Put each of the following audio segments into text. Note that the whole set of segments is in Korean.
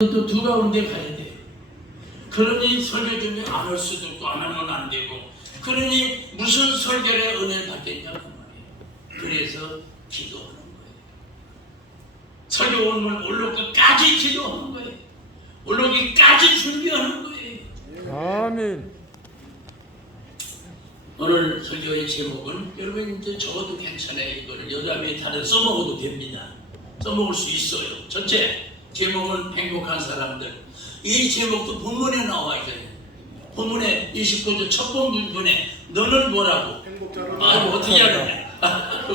또 두 가운데 가야 돼요. 그러니 설교 중에 안 할 수도 있고 안 하면 안 되고, 그러니 무슨 설교의 은혜를 받겠냐고 말이에요. 그래서 기도하는 거예요. 설교 오늘 올라오기까지 기도하는 거예요. 올라오기까지 준비하는 거예요. 아멘. 오늘 설교의 제목은, 여러분 이제 적어도 괜찮아요. 이거를 여담에 다른 써먹어도 됩니다. 써먹을 수 있어요. 첫째, 제목은 행복한 사람들. 이 제목도 본문에 나와 있어요. 본문에 29절 첫 본문에 너는 뭐라고? 아이고 어떻게 하느냐.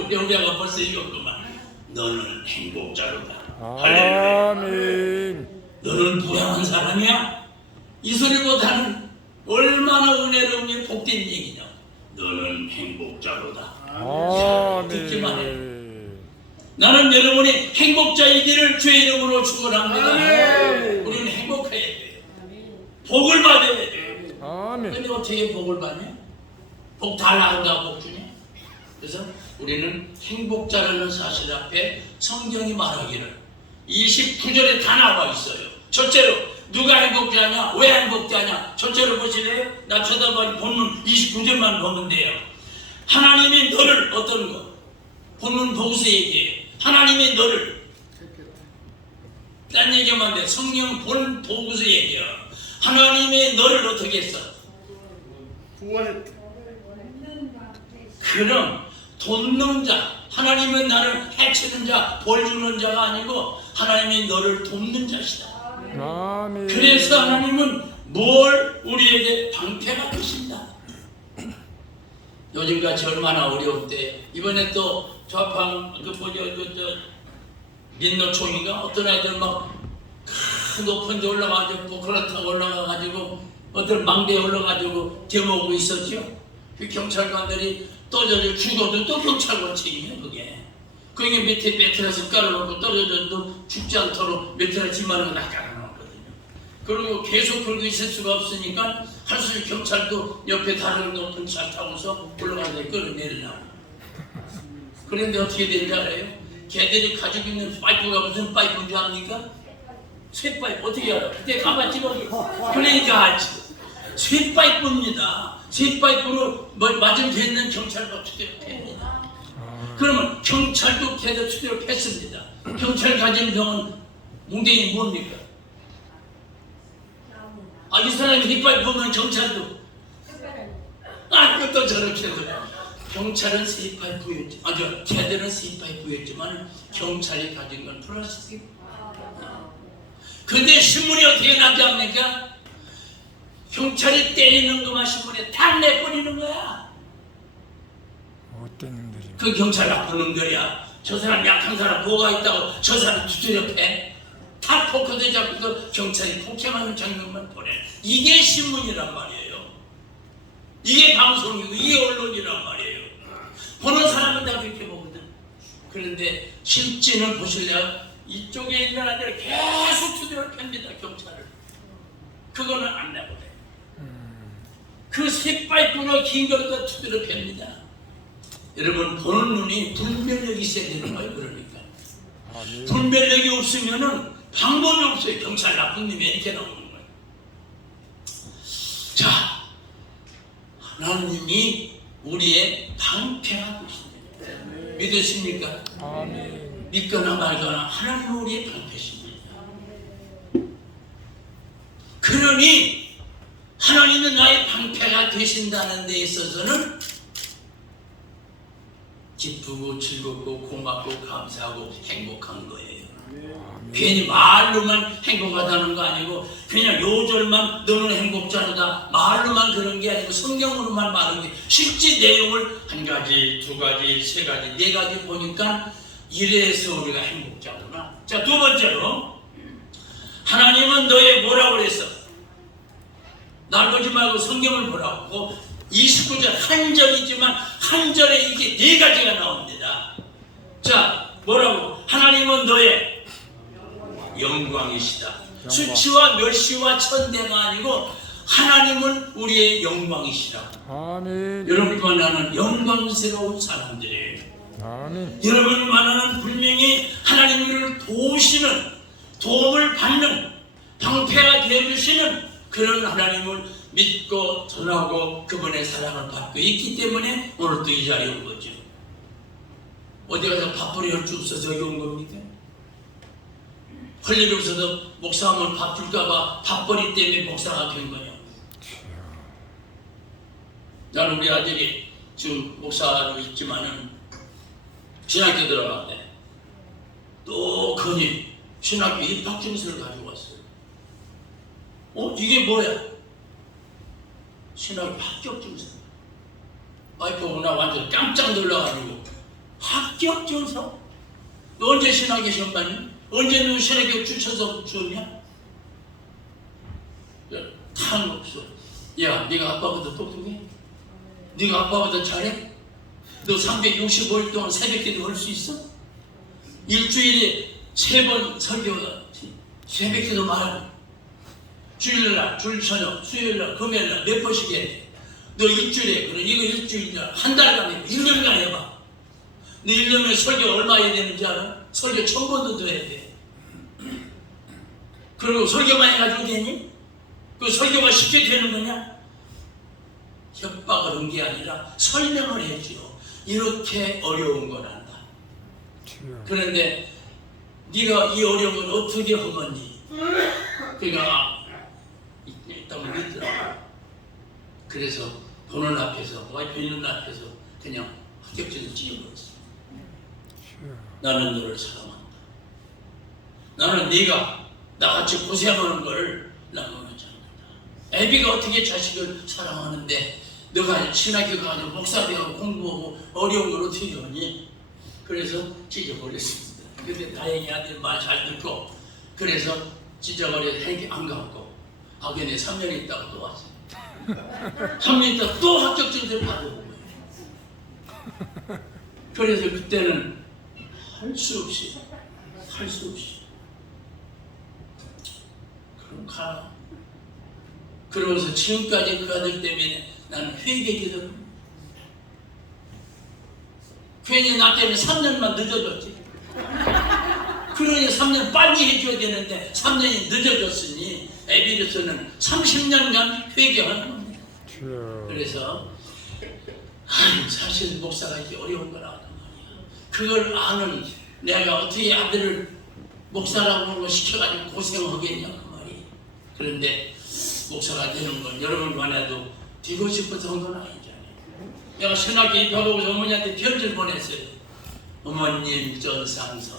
영자가 벌써 읽었구만. 너는 행복자로다. 아멘. 너는 불행한 사람이야? 이 소리보다는 얼마나 은혜로운 복된 얘기냐. 너는 행복자로다. 아멘. 듣기만 해. 나는 여러분이 행복자이기를 주의 이름으로 축원합니다. 우리는 행복해야 돼요. 복을 받아야 돼요. 아멘. 근데 어떻게 복을 받냐? 복 달라한다 복 주냐? 그래서 우리는 행복자라는 사실 앞에 성경이 말하기를 29절에 다 나와 있어요. 첫째로 누가 행복자냐? 왜 행복자냐? 첫째로 보실래요? 나 쳐다봐. 본문 29절만 보면 돼요. 하나님이 너를 어떤 거? 본문 보고서 얘기해요. 하나님이 너를, 딴 얘기하면 안 돼. 성경 본 보고서 얘기해요. 하나님이 너를 어떻게 했어? 구원했다. 그럼 돕는 자, 하나님은 나를 해치는 자, 벌 주는 자가 아니고 하나님이 너를 돕는 자시다. 아멘. 그래서 하나님은 뭘 우리에게 방패가 되신다. 요즘같이 얼마나 어려울 때, 이번에 또 좌팡 민노총이가 어떤 애들 막 높은 데 올라가지고 포크라 타고 올라가가지고 어떤 망대에 올라가지고 데모하고 있었죠. 그 경찰관들이 떨어져 죽어도 또 경찰관 책임이에요. 그게 밑에 매트리스 깔아놓고 떨어져도 죽지 않도록 매트리스 지만한 거 다 깔아놓거든요. 그리고 계속 그러고 있을 수가 없으니까 할수 경찰도 옆에 다른 높은 차 타고서 올라가서 끌어내리려고. 그런데 어떻게 되는지 알아요? 걔들이 가지고 있는 파이프가 무슨 파이프인 줄 압니까? 쇠파이프. 어떻게 알아? 그때 가만 찍어서 그러니까 알지. 쇠파이프입니다. 쇠파이프로 맞으면 되는 경찰과 투대를 팹니다. 그러면 경찰도 걔들 투대를 팼습니다. 경찰 가진 병은 뭉댕이 뭡니까? 이 사람이 휘파이프 보면 경찰도 그것도 저렇게 해요. 경찰은 세이파이프였지, 걔들은 세이파이프였지만 경찰이 가진 건 플라스틱. 근데 신문이 어떻게 나지 않습니까? 경찰이 때리는 것만 신문에 다 내버리는 거야. 어떤 놈들이? 그 경찰 나쁜 놈들이야. 저 사람 약한 사람 뭐가 있다고 저 사람 두드려 패. 다 포커대 잡고서 경찰이 폭행하는 장면만 보내. 이게 신문이란 말이에요. 이게 방송이고 이게 언론이란 말이에요. 보는 사람은 다 그렇게 보거든. 그런데 실제는 보실래요? 이쪽에 있는 아들 계속 두드려 팹니다. 경찰을. 그거는 안 내보내. 그 색파이프로 긴 거를 두드려 팹니다. 여러분, 보는 눈이 분별력이 있어야 되는 거예요. 그러니까 분별력이 없으면은 방법이 없어요. 경찰 나쁜 놈이 이렇게 나오는 거예요. 자, 하나님이 우리의 방패가 되십니다. 믿으십니까? 아멘. 믿거나 말거나 하나님은 우리의 방패십니다. 그러니 하나님은 나의 방패가 되신다는 데 있어서는 기쁘고 즐겁고 고맙고 감사하고 행복한 거예요. 괜히 말로만 행복하다는 거 아니고 그냥 요절만 너는 행복자로다 말로만 그런 게 아니고 성경으로만 말하는 게 실제 내용을 한 가지, 두 가지, 세 가지, 네 가지 보니까 이래서 우리가 행복자구나. 자, 두 번째로 하나님은 너의 뭐라고 그랬어? 날 보지 말고 성경을 보라고. 29절 한 절이지만 한 절에 이게 네 가지가 나옵니다. 자, 뭐라고? 하나님은 너의 영광이시다. 수치와 멸시와 천대가 아니고 하나님은 우리의 영광이시다. 아멘. 여러분과 나는 영광스러운 사람들이에요. 아멘. 여러분과 나는 분명히 하나님을 도우시는, 도움을 받는 방패가 되어주시는 그런 하나님을 믿고 전하고 그분의 사랑을 받고 있기 때문에 오늘도 이 자리에 온 거죠. 어디 가서 밥벌이 할 줄 없어서 여기 온 겁니까? 할 일이 없어서 목사하면 밥 줄까봐 밥벌이 때문에 목사가 된 거예요. 나는 우리 아들이 지금 목사로 있지만은 신학교 들어갔는데 또 건이 신학교 입학증서를 가지고 왔어요. 이게 뭐야? 신학교 합격증서. 와이프가 나 완전 깜짝 놀라가지고 합격증서? 너 언제 신학교 시험 봤니? 언제 너 신학교 추천서 주었냐? 탕 없어. 야, 네가 아빠보다 똑똑해? 네가 아빠보다 잘해? 너 365일 동안 새벽기도 할 수 있어? 일주일에 3번 설교가 새벽기도 말고 주일날, 주일 저녁, 수요일날, 금요일날 몇 번씩 해야 돼. 너 일주일에 그래 이거 일주일날 한 달간 해. 1년간 해봐. 너 1년에 설교 얼마 해야 되는지 알아? 설교 1000번도 더 해야 돼. 그리고 설교만 해가지고 되니? 그 설교가 쉽게 되는 거냐? 협박을 한 게 아니라 설명을 해줘. 이렇게 어려운 거란다. 그런데 네가 이 어려운 걸 어떻게 하겠니? 그러니까 있다고 믿더라. 그래서 보는 앞에서 와이프 있는 앞에서 그냥 합격증을 찍어버렸어. 나는 너를 사랑한다. 나는 네가 나같이 고생하는 걸 나무하지 않는다. 애비가 어떻게 자식을 사랑하는데 너가 신학교 가서 목사 되고 공부하고 어려운 걸 어떻게 하니? 그래서 찢어버렸습니다. 근데 다행히 아들 말 잘 듣고 그래서 찢어버려서 행기 안 갖고 학연에 3년 있다가 또 왔어요. 3년 있다가 또 합격증서를 받아본 거예요. 그래서 그때는 할 수 없이 그럼 가라. 그러면서 지금까지 그 아들 때문에 나는 회개기도를 괜히 나 때문에 3년만 늦어졌지. 그러니 3년 빨리 해줘야 되는데 3년이 늦어졌으니 애비로서는 30년간 회개하는 겁니다. 그래서 사실 목사가 이렇게 어려운 거라고 말이야. 그걸 아는 내가 어떻게 아들을 목사라고 시켜가지고 고생하겠냐 그 말이. 그런데 목사가 되는 건 여러분만 해도 되고 싶어서 한 건 아니잖아요. 내가 신학교 입학하고 어머니한테 편지를 보냈어요. 어머님 전상서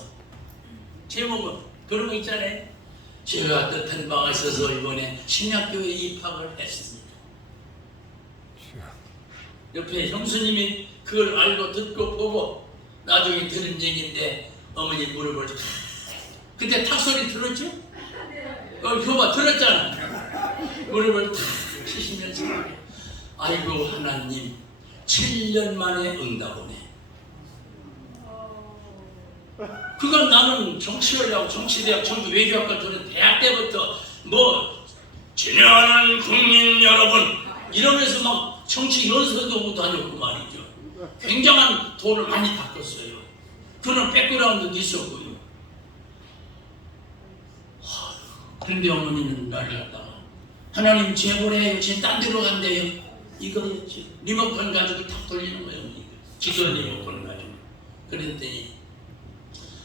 제목은 그런 거 있잖아요. 제가 뜻한 바가 있어서 이번에 신학교에 입학을 했습니다. 옆에 형수님이 그걸 알고 듣고 보고 나중에 들은 얘기인데 어머니 무릎을 그때 탁 소리 들었죠? 그거 봐 들었잖아. 무릎을 탁 치시면서 아이고 하나님 7년 만에 응답오네. 그건 나는 정치하려고 정치대학 전부 외교학과 들은 대학 때부터 뭐 진영하는 국민 여러분 이러면서 막 정치 연설도 다녔고 말이죠. 굉장한 돈을 많이 바꿨어요. 그런 백그라운드도 있었고요. 그런데 어머니는 날 갖다가 하나님 제보래요. 제 딴 데로 간대요. 이거였지. 리모컨 가지고 탁 돌리는 거예요. 기도 리모컨 가지고. 그랬더니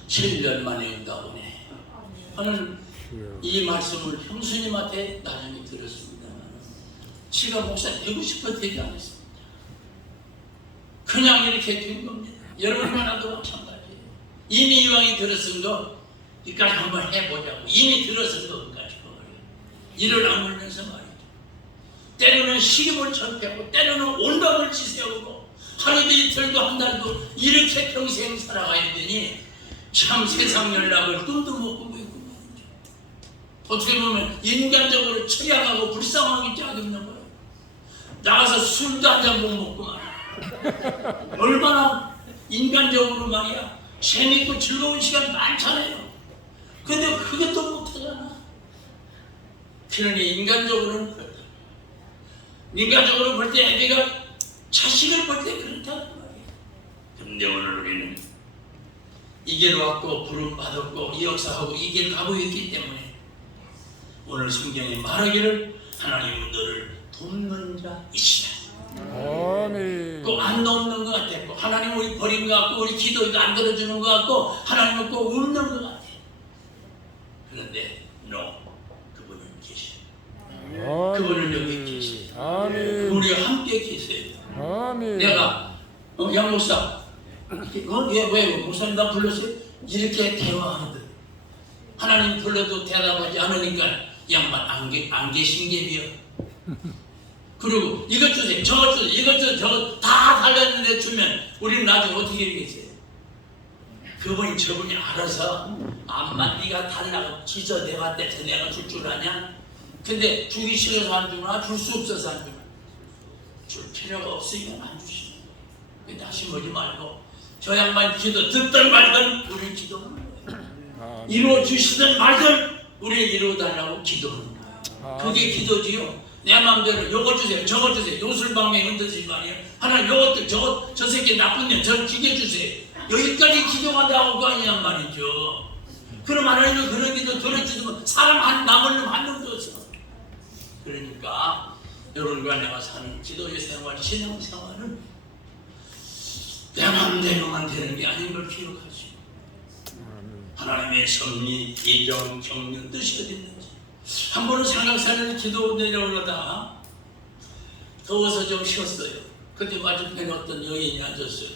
7년 만에 응답오네. 저는 이 말씀을 형수님한테 나중에 들었습니다. 지가 목사 되고 싶어 되지 않았습니다. 그냥 이렇게 된 겁니다. 여러분만도 마찬가지예요. 이미 이왕이 들었은 거 이까지 한번 해보자고. 이미 들었은 거까지 이를 아물면서 말이죠. 때로는 시름을 전폐하고 때로는 온갖을 지새우고 하루도 이틀도 한 달도 이렇게 평생 살아가야 되니 참 세상 연락을 꿈도 못 꾸고 있고 말이죠. 어떻게 보면 인간적으로 처약하고 불쌍하기 짝없는 거예요. 나가서 술도 한 잔 못 먹고 말이야. 얼마나 인간적으로 말이야 재밌고 즐거운 시간 많잖아요. 근데 그것도 못하잖아. 그러니 인간적으로는 그렇다. 인간적으로 볼 때 애비가 자식을 볼 때 그렇다는 말이야. 근데 오늘 우리는 이 길 왔고 부름 받았고 이 역사하고 이 길 가고 있기 때문에 오늘 성경에 말하기를 하나님은 너를 돕는 자이시다. 아멘. 꼭 안 돕는 것 같아. 꼭 하나님 우리 버린 것 같고 우리 기도도 안 들어주는 것 같고 하나님은 꼭 없는 것 같아. 그런데 그분은 계셔. 그분은 여기 계셔. 아멘. 우리와 함께 계세요. 아멘. 내가 양 목사 왜 목사님 나 불렀어요? 이렇게 대화하거든. 하나님 불러도 대답하지 않으니까 양반 안 계신 게 미워. 그리고 이것 주세요, 저것 주세요, 이것 주세요, 저것 다 달렸는데 주면 우리는 나중에 어떻게 되겠어요? 그분이 저분이 알아서 암만 네가 달라고 지저 내가 떼서 내가 줄 줄 아냐? 근데 주기 싫어서 안 주나? 줄 수 없어서 안 주나? 줄 필요가 없으니까 안 주시는 거예요. 다시 보지 말고 저 양반 기도 듣든 말든 우리 기도하는 거예요. 이루어 주시든 말든 우리 이루어 달라고 기도하는 거예요. 그게 기도지요. 내 마음대로 요거 주세요, 저거 주세요, 요술방맹 흔드지 말이에요. 하나님 요것도 저것 저 새끼 나쁜 년 저 기계 주세요. 여기까지 기도가 나올 거 아니란 말이죠. 그럼 하나님은 그런 기도 들어주면 사람 한 남을 놈 한 놈도 없어. 그러니까 여러분과 내가 사는 기도의 생활, 신앙 생활은 내 마음대로만 되는 게 아닌 걸 기억하지. 하나님의 섭리, 예정, 경륜, 뜻이 어디 있는지. 한 번은 삼각산을 기도 내려오려다 더워서 좀 쉬었어요. 근데 맞은편에 어떤 여인이 앉았어요.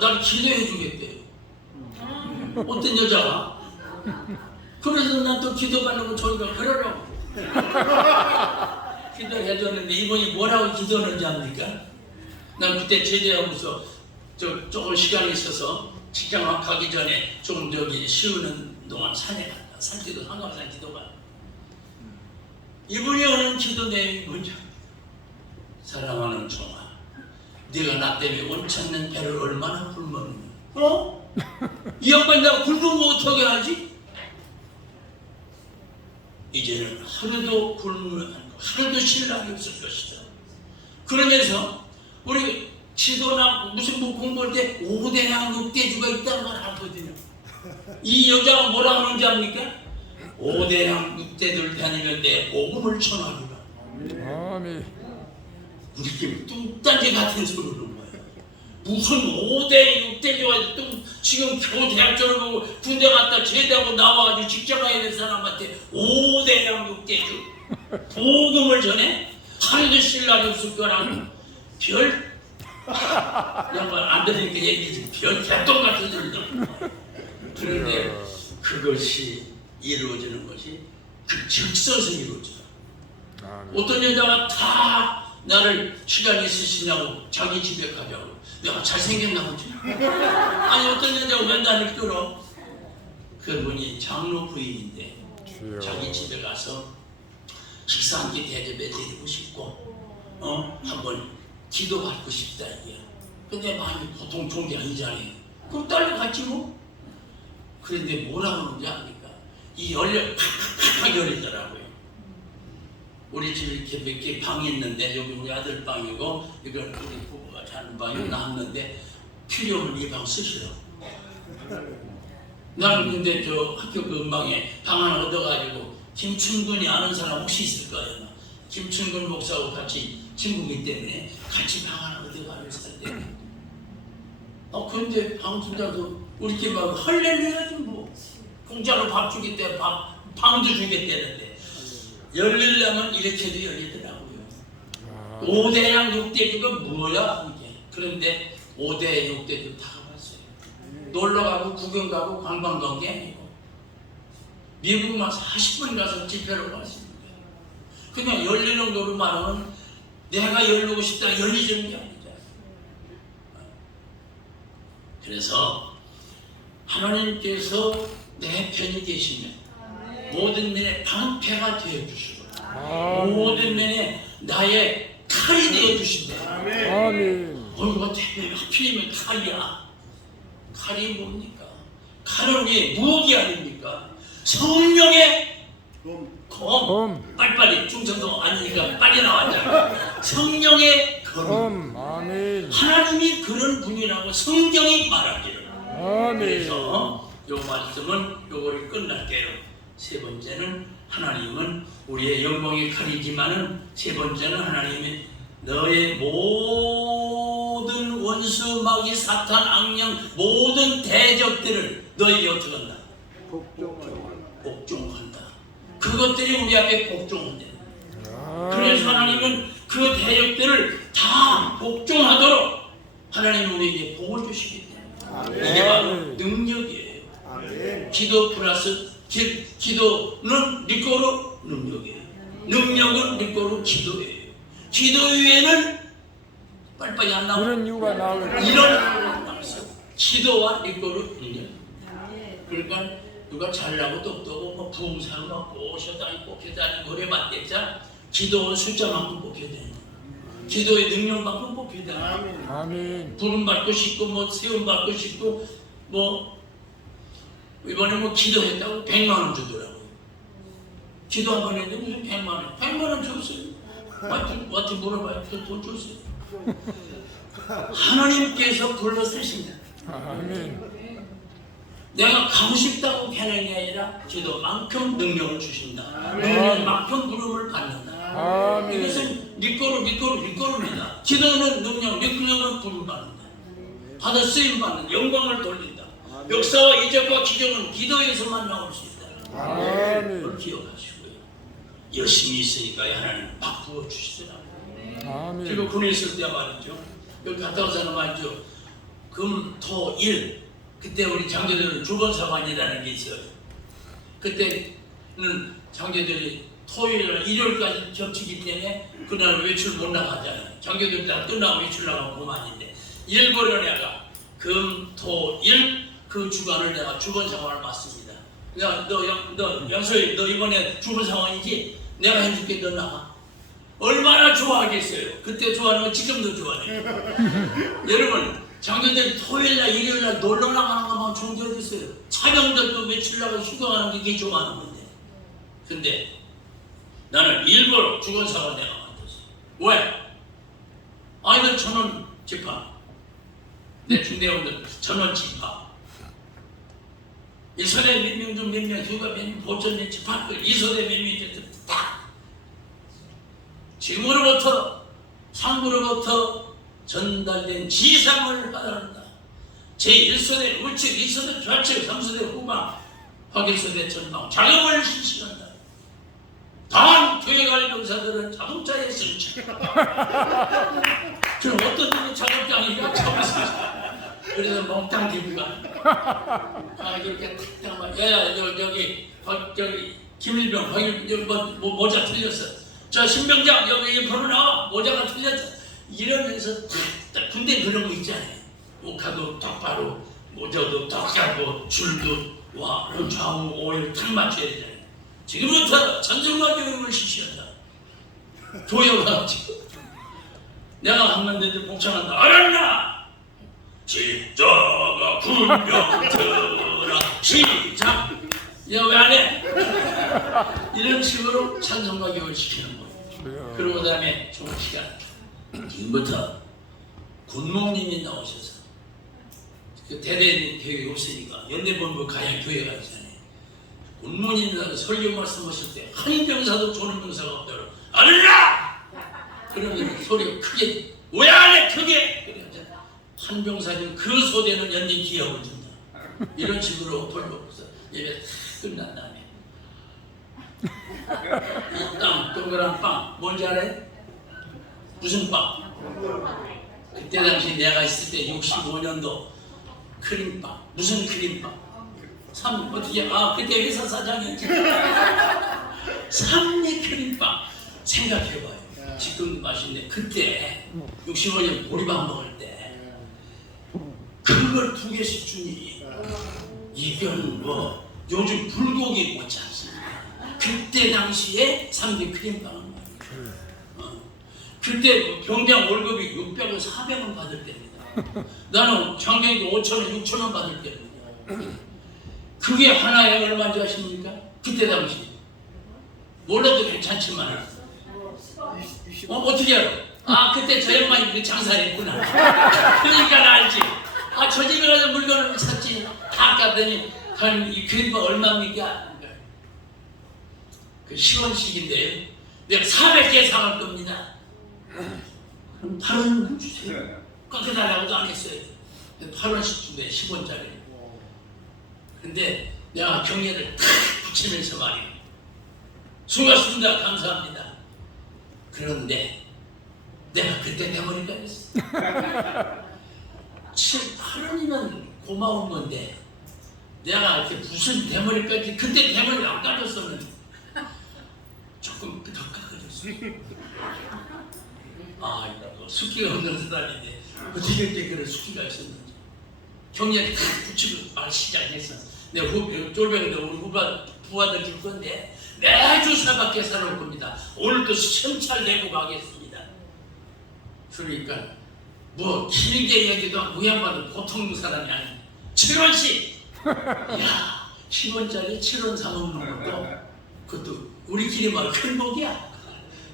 나를 기도해 주겠대요. 어떤 여자가. 그래서 난 또 기도하려고 저희가 그러라고 기도해 줬는데 이분이 뭐라고 기도하는지 압니까? 난 그때 제대하면서 조금 시간이 있어서 직장 가기 전에 좀 쉬우는 동안 산에 갔다. 산기도 한강산 기도가. 이분이 하는 기도 내용이 뭐냐? 사랑하는 종아, 네가 나 때문에 원치 않는 배를 얼마나 굶었느냐? 이 양반이 내가 굶으면 어떻게 하지? 이제는 하루도 굶으면 안 거, 하루도 신랑이 없을 것이다. 그러면서 우리 지도나 무슨 공부할 때 5대양 6대주가 있다는 걸 알거든요. 이 여자가 뭐라 그러는지 압니까? 5대양 6대들 다니면 내 복음을 전하리라. 아멘. 우리끼리 뚱딴지 같은 소리를 하는 거예요. 무슨 5대 6대주가 지금 겨우 대학 졸업하고 군대 갔다 제대하고 나와가지고 직장 가야 될 사람한테 5대양 6대주 복음을 전해? 하루도 신랑이 없을 거라고 별 양반 안 들으니까 얘기지. 별 개똥 같은 소리다. 그런데 그것이 이루어지는 것이 그 즉서서 이루어져. 어떤 여자가 다 나를 시간이 있으시냐고 자기 집에 가자고. 내가 잘생겼나 보지. 아니 어떤 여자가 왜 나를 끌어? 그분이 장로 부인인데 자기 집에 가서 식사 한 끼 대접해 드리고 싶고 한번 기도 받고 싶다 이게. 근데 마음이 보통 좋은 게 아니잖아요. 그럼 딸려갔지 뭐. 그런데 뭐라고 그러는지 압니까? 이 팍팍 열리더라고요. 우리 집에 이렇게 몇 개 방이 있는데 여기 우리 아들 방이고 이건 우리 부부가 자는 방이 나왔는데 필요하면 이 방 쓰시라고. 나는 근데 저 학교 근방에 방 하나 얻어가지고 김춘근이 아는 사람 혹시 있을 거예요. 김춘근 목사하고 같이 친구이기 때문에 같이 방 하나 얻어가지고 살때 근데 방 준다고 우리끼리 막 할렐루야지 뭐. 공짜로 밥 주겠대, 방도 주겠대는데 열리려면 이렇게도 열리더라고요. 5대양 6대주가 뭐야 이게. 그런데 5대 6대주 다 가봤어요. 놀러가고 구경 가고 관광 간 게 아니고 미국만 40분 가서 집회로 갔습니다. 그냥 열리는 거로 말하면 내가 열리고 싶다 열리는 게 아니잖아요. 그래서 하나님께서 내 편이 계시면 모든 면에 방패가 되어주시고 모든 면에 나의 칼이 되어주신다. 아멘. 어떻게 하필이면 칼이야. 칼이 뭡니까? 칼은 왜 무기 아닙니까? 성령의 검. 빨리빨리 충청도 아니니까 빨리 나왔잖아. 성령의 검. 아멘. 하나님이 그런 분이라고 성경이 말하기를. 아멘. 그래서 요 말씀은 요거를 끝날게요. 세 번째는 하나님은 우리의 영광의 칼이지만은 세 번째는 하나님이 너의 모든 원수 마귀 사탄 악령 모든 대적들을 너에게 어떻게 한다? 복종한다. 그것들이 우리 앞에 복종한다. 그래서 하나님은 그 대적들을 다 복종하도록 하나님은 우리에게 복을 주시기 때문에 이게 바로 능력이에요. 기도 플러스 기도는 리꼬로 능력이에요. 능력은 리꼬로 기도예요. 기도 위에는 빨리빨리 안 나오는 그런 이유가 나올 이런 말씀. 기도와 리꼬로 능력. 그러니까 누가 잘나고 똑똑하고 뭐 부흥사를 받고 오셨다니 뽑혔다니 노래받겠자 기도는 숫자만큼 뽑혀야 되는 거야. 기도의 능력만큼 뽑혀야 되는 거야. 아멘. 부름 받고 싶고 뭐 세움 받고 싶고 뭐 이번에 뭐 기도했다고 100만 원 주더라고요. 기도 한 번 했는데 무슨 100만 원? 100만 원 줬어요. 와트 물어봐요. 돈 줬어요. 하나님께서 불러쓰신다. 아멘. 내가 가고 싶다고 하는 게 아니라 기도만큼 능력을 주신다. 능력만큼 부름을 받는다. 아멘. 이것은 리꼬르입니다. 기도는 능력은 부름 받는다. 받아 쓰임 받는 영광을 돌린다. 역사와 이적과 기적은 기도에서만 나올 수 있다. 아멘. 그걸 기억하시고요. 열심히 있으니까 하나님 막 부어 주시더라고요. 아멘. 그리고 군에 있을 때 말이죠. 여기 갔다 온 사람 말이죠. 금, 토, 일. 그때 우리 장교들은 주번사관이라는 게 있어요. 그때는 장교들이 토요일, 일요일까지 겹치기 때문에 그날 외출 못 나가잖아요. 장교들 다 끝나고 외출 나가고 그만인데 일부러 내가 금, 토, 일 그 주간을 내가 주번사관을 맡습니다. 야, 너 영서이 너 이번에 주번사관이지? 내가 해줄게. 너 나가. 얼마나 좋아하겠어요. 그때 좋아하는 거 지금도 좋아해요. 여러분 장교들이 토요일날 일요일날 놀러 나가는 것만 좋은 게 어디 있어요. 차병들도 며칠 나가 휴가하는 게 이게 좋아하는 건데. 근데 나는 일부러 주권사관 내가 만들었어. 왜? 아이들 1,000원 집합. 내 중대원들 1,000원 집합. 1소대 몇 명 중 몇 명, 휴가 몇 명, 보전 몇 집합, 2소대 몇 명, 딱. 지금으로부터, 상부로부터 전달된 지상을 받아낸다. 제1소대 우측, 2소대 좌측, 3소대 후방, 확일소대 전방, 작업을 실시한다. 다음 교회갈 병사들은 자동차에 설치. 그럼 어떤 분은 작업장이가 처음 있었어. 그래서 몽땅 기부가 이렇게 탁탁 야 여기 김일병 여기 모자 틀렸어. 저 신병장 여기 바로 나와. 모자가 틀렸어. 이러면서 군대 그런 거 있잖아요. 옷가도 똑바로 모자도 똑바로 줄도 와 좌우 오일 탁 맞춰야 되잖아요. 지금부터 전쟁과 교육을 실시한다. 교육하고 내가 한번데도 복창한다. 알았나? 십자가 군병 들어라 시작. 야 왜 안 해? 이런 식으로 찬송과 교육을 시키는 거예요. 그리고 그 다음에 좋은 시간 지금부터 군목님이 나오셔서 그 대대 교육이 없으니까 연대본부 가야 교회가 있잖아요. 군목님이 설교 말씀하실 때 한 병사도 조는 병사가 없도록 알라! 그러면 소리가 크게 왜 안 해? 크게! 한 병사는 그 소대는 연대 기합을 준다. 이런 식으로 돌려서 예배 끝난 다음에 이 땅 동그란 빵 뭔지 알아요? 무슨 빵? 그때 당시 내가 있을 때 65년도 크림빵. 무슨 크림빵? 어떻게 그때 회사 사장이었지. 삼리 크림빵. 생각해봐요. 지금도 맛있는데 그때 65년 보리밥 먹을 때 그걸 2개씩 주니 이건 뭐 요즘 불고기 못지 않습니까? 그때 당시에 삼리 크림빵은 말이에요. 그때 병장 월급이 600원, 400원 받을 때입니다. 나는 장병도 5,000원, 6,000원 받을 때입니다. 그게 하나에 얼마인지 아십니까? 그때 당시 몰라도 괜찮지만 어떻게 알아? 그때 저 양반이 그 장사를 했구나. 그러니까 알지. 저 집에 가서 물건을 샀지. 다 갔더니 이 그림바 얼마입니까? 그 10원씩인데요. 내가 400개 사갈 겁니다. 그럼 8원 주세요. 깎여달라고도 안 했어요. 8원씩 준대, 10원짜리. 근데 내가 경례를 탁 붙이면서 말이에요. 수고하셨습니다. 감사합니다. 그런데 내가 그때 대머리가 했어. 8원이면 고마운 건데 내가 이렇게 무슨 대머리까지 그때 대머리를 안 깎았었는데 조금 더 깎아줬어. 아, 이거 숙기가 없는 사람인데 어떻게 이렇게 그런 숙기가 있었는지 경례를 탁 붙이고 말 시작했어. 내가 쫄병인데 우리 부하들 줄 건데 매주 4밖에 사놓을 겁니다. 오늘도 천찰 내고 가겠습니다. 그러니까 뭐 길게 얘기도 하고 양반도 보통 사람이 아니야. 7원씩! 야 10원짜리 7원 사먹는 그것도 우리끼리 뭐 큰 복이야.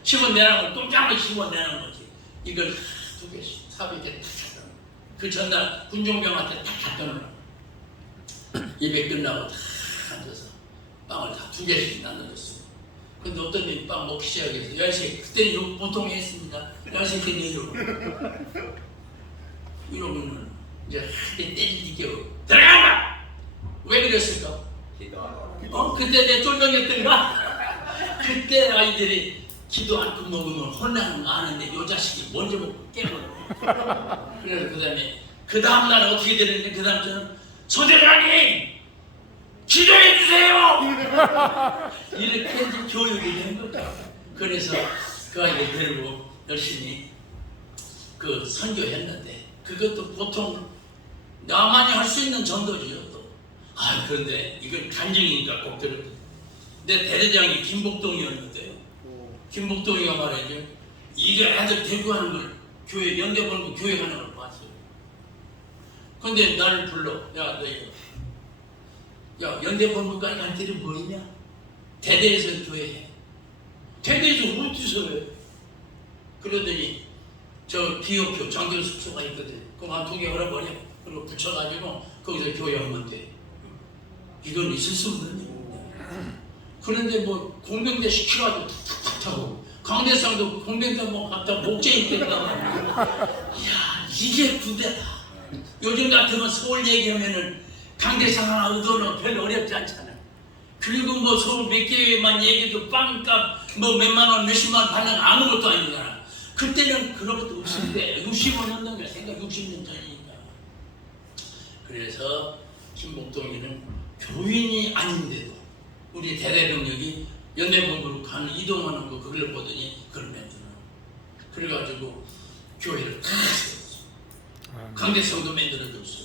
10원 내라고 똥장을 10원 내는 거지. 이걸 두 개씩 400개 탁 그 전날 군종병한테 탁 갖다 놓으라. 예배 끝나고 다 앉아서 빵을 다 2개씩 나눠줬어요. 근데 어떤 분이 빵 먹기 시작해서 야식 그때는 보통 했습니다. 야식 때 내려 이러면은 이제 한대 때리기겨 들어가라! 왜 그랬을까? 그때 내 쫄병했던가? 그때 아이들이 기도 않고 먹으면 혼나는 거 아는데 요 자식이 먼저 먹고 깨버려. 그래서 그 다음에 그 다음날 어떻게 되는데 그 다음 저는 소대장님 기도해 주세요. 이렇게 이제 교육이 된 거죠. 그래서 그 아이를 데리고 열심히 그 선교했는데 그것도 보통 나만이 할 수 있는 전도지요. 또. 그런데 이건 간증이니까 꼭 들어요. 내 대대장이 김복동이었는데요. 김복동이가 말이죠. 이게 애들 대구하는 걸 교회 연대본부 교회 가는 걸 봤어요. 근데 나를 불러. 야 연대본부까지 갈 길이 뭐냐? 대대에서 교회해. 대대에서 어디서 해? 그러더니 저 기업표 장교 숙소가 있거든. 그럼 한 2개 얼어버려. 그리고 붙여가지고 거기서 교회하면 돼. 이건 있을 수 없는 일입니다. 그런데 뭐 공병대 시켜가지고 툭툭툭 하고 강대상도 공병대 뭐 갖다 목재인 때가 이야 이게 부대다. 요즘 같으면 서울 얘기하면은 강대상 하나 얻어놓으면 별로 어렵지 않잖아. 그리고 뭐 서울 몇 개만 얘기도 빵값 뭐 몇만 원 몇십만 원 받는 아무것도 아니잖아. 그때는 그런 것도 없었는데 65년 전이야. 생각 60년 전이니까. 그래서 김복동이는 교인이 아닌데도 우리 대대병력이 연대본부로 가는 이동하는 거 그걸 보더니 그걸 만들어. 그래가지고 교회를 다 세웠어. 강대성도 만들어줬어.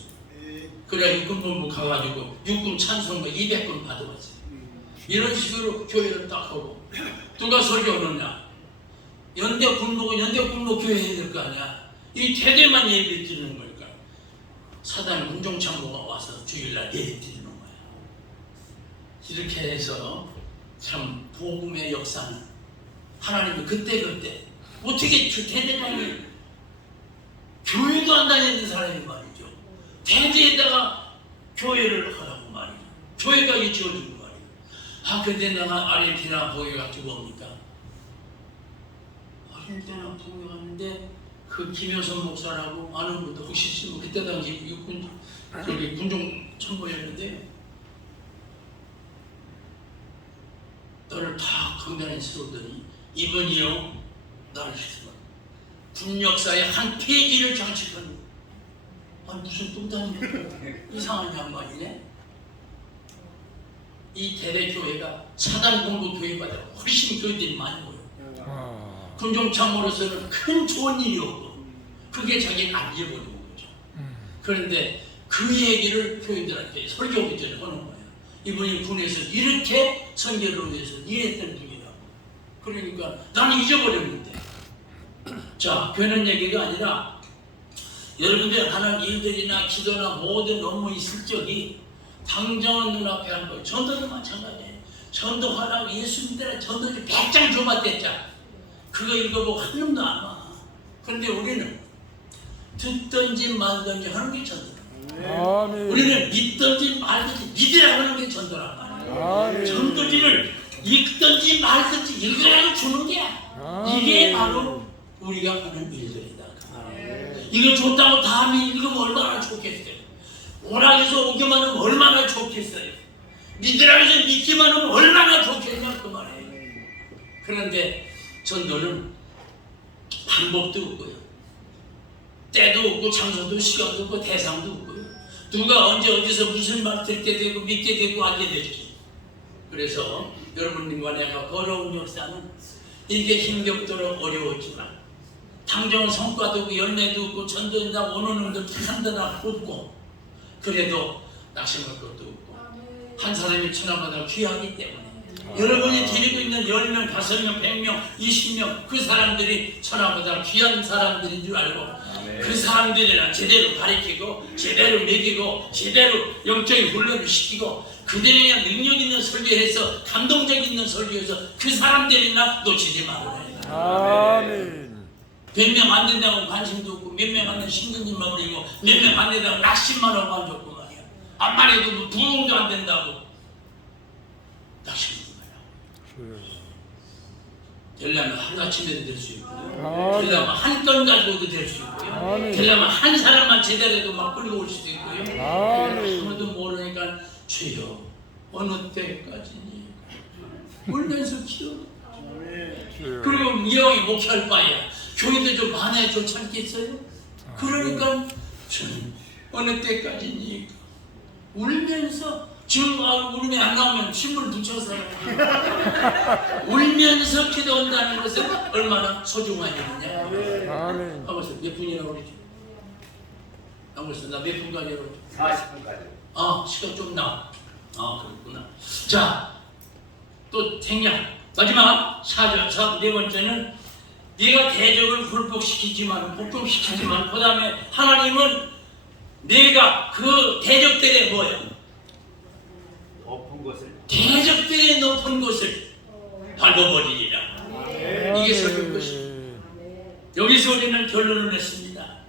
그래 육군본부 가가지고 육군 찬송가 200건 받아왔어요. 이런 식으로 교회를 딱 하고 누가 설교하느냐? 연대군복 교회 해야 될 거 아니야. 이 대대만 예배 드리는 거니까 사단 군종참모가 와서 주일날 예배 드리는 거야. 이렇게 해서 참 복음의 역사는 하나님이 그때 어떻게 대대장이 교회도 안 다니는 사람이 말이죠. 대대에다가 교회를 하라고 말이죠. 교회까지 지어주고 말이죠. 근데 내가 아르헨티나 보게 가지고 뭡니까? 아르헨티나 보게 갔는데 그 김효선 목사라고 아는 분도 혹시 그때 당시 육군 저기 군종 참모였는데 너를 다 강단에 세우더니 이번이요 나를 군 역사의 한 페이지를 장식하는 무슨 뚱딴이 이상한 양반이네. 이 대대교회가 사단본부 교회보다 훨씬 교인들이 많이 모여. 군종참모로서는 큰 좋은 일이었고 그게 자기는 안 잊어버리는 거죠. 그런데 그 얘기를 교인들한테 설교하기 전에 하는 거예요. 이분이 군에서 이렇게 선교를 위해서 일했던 분이라고. 그러니까 나는 잊어버렸는데. 자, 교회는 얘기가 아니라 여러분들 하는 일들이나 기도나 모든 업무 있을 적이 당장은 눈앞에 한 거예요. 전도도 마찬가지예요. 전도하라고 예수님들은 전도지 100장 줘봤댔자 그거 읽어보고 한 놈도 안 와. 그런데 우리는 듣든지 말든지 하는 게 전도다. 아멘. 우리는 믿든지 말든지 믿으라고 하는 게 전도란 말이에요. 아멘. 전도지를 읽든지 말든지 읽으라고 주는 게야. 이게 바로 우리가 하는 일들이다. 이거 줬다고 다음에 읽으면 얼마나 좋겠어요. 오라 해서 오기만 하면 얼마나 좋겠어요. 믿으라 해서 믿기만 하면 얼마나 좋겠냐 그 말이에요. 그런데 전도는 방법도 없고요. 때도 없고 장소도 시간도 없고 대상도 없고요. 누가 언제 어디서 무슨 말 듣게 되고 믿게 되고 알게 되지. 그래서 여러분과 내가 걸어온 역사는 이게 힘겹도록 어려웠지만 당장 성과도 없고 열매도 없고 전도인다 오는 놈들 한다나 없고 그래도 낙심할 것도 없고 한 사람이 천하보다 귀하기 때문에 여러분이 데리고 있는 10명, 5명, 100명, 20명 그 사람들이 천하보다 귀한 사람들인 줄 알고 그 사람들이랑 제대로 가르치고 제대로 먹이고 제대로 영적인 훈련을 시키고 그들에 대한 능력 있는 설교해서 감동적 있는 설교해서 그 사람들이나 놓치지 말아야 돼. 아멘. 몇 명 안 된다고 관심도 없고 몇 명 안 된다고 신경질만 부리고 몇 명 안 된다고 낙심만 하고 앉았고 말이야. 암만 해도 뭐 부흥도 안 된다고 낙심하지 마라. 되려면 하루아침에도 될 수 있고요. 되려면 한 건 가지고도 될 수 있고요. 되려면 한 사람만 제대로 해도 막 끌고 올 수도 있고요. 아무도 모르니까 주여 어느 때까지니 울면서 키워. 그리고 이왕이 목회할 바에야 교회도 좀 많아야 참겠어요? 그러니까 주님 어느 때까지니 울면서 지금 울음이 안 나오면 신문 붙여서 울면서 기도한다는 것은 얼마나 소중한 일이냐. 아멘. 하고서 몇 분이라고 그러지? 하고서 나 몇 분까지 그러지? 40분까지. 시간 좀 나. 그렇구나. 자, 또 생략. 마지막 4절, 네 번째는 네가 대적을 굴복시키지만, 복종시키지만, 그 다음에 하나님은 네가 그 대적들의 뭐예요? 높은 것을. 대적들의 높은 곳을 밟아버리리라. 이게 설교인 것입니다. 여기서 우리는 결론을 냈습니다.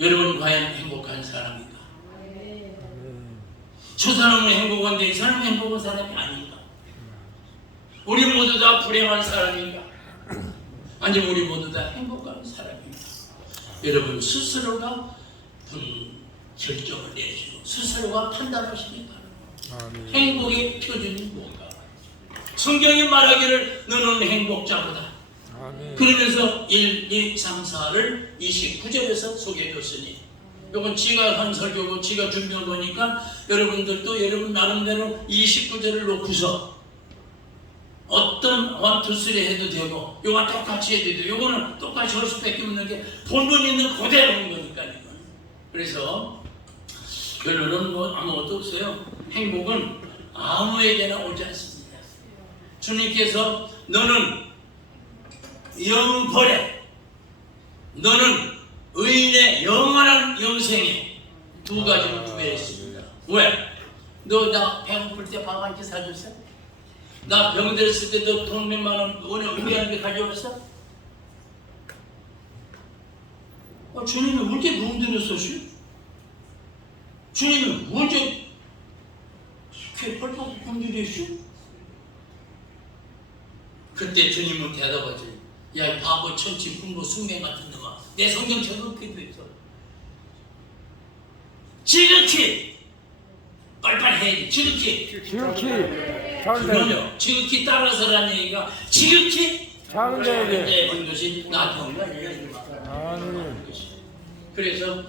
여러분 과연 행복한 사람인가? 저 사람은 행복한데 이 사람은 행복한 사람이 아닌가? 우리 모두 다 불행한 사람인가? 아니면 우리 모두 다 행복한 사람인가? 여러분 스스로가 결정을 내시고 스스로가 판단하시기 바랍니다. 행복의 표준이 뭔가? 성경이 말하기를 너는 행복자보다. 그러면서 1, 2, 3, 4를 29절에서 소개해줬으니 이건 지가 한 설교고 지가 준비한 거니까 여러분들도 여러분 나름대로 29절을 놓고서 어떤 1, 2, 3 해도 되고 요거 똑같이 해도 되고 요거는 똑같이 할 수밖에 없는 게 본문 있는 그대로인 거니까요. 그래서 결론은 뭐 아무것도 없어요. 행복은 아무에게나 오지 않습니다. 주님께서 너는 영벌에 너는 의인의 영원한 영생에 두 가지를 구별했습니다. 왜? 너 나 배고플 때 밥 한 끼 사줬어? 나 병들었을 때 너 돈 몇만 원 은혜 은혜하게 가져왔어? 주님은 언제 눈들었었슈? 주님은 언제 이렇게 펄펄 공들였슈? 그때 주님은 대답하지. 야, 이 바보, 천치, 분노, 숙명 같은 놈아. 내 성경책은 그렇게 돼 있어. 지극히 빨리빨리 해야지. 지극히 그럼요. 지극히 따라서라는 얘기가 지극히 작은 자에게 한 것이 나한테 그래서